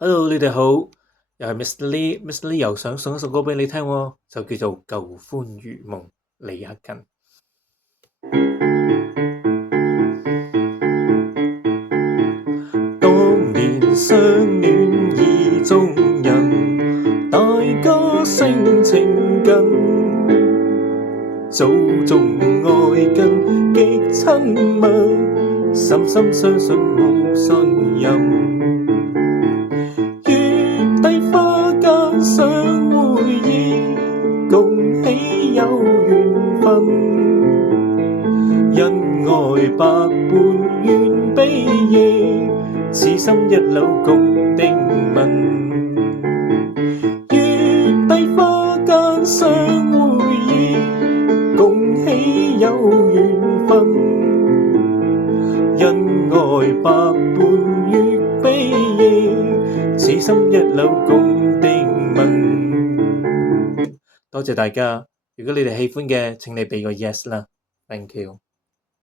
Hello，你哋好，又係 Mr. Lee，Mr. Lee 又想送一首歌俾你聽喎，就叫做《舊歡如夢》，李克勤。當年相戀意中人，大家性情近，早種愛根極親密，深深相信無信任。月底花間相會意，共喜有緣分。恩愛百般願比翼，此心一縷共定盟。月底花間相會意，共喜有緣分。恩愛百般願比翼，此心一縷共定盟。多謝大家，如果你哋喜歡嘅，請你俾個 yes 啦，thank you。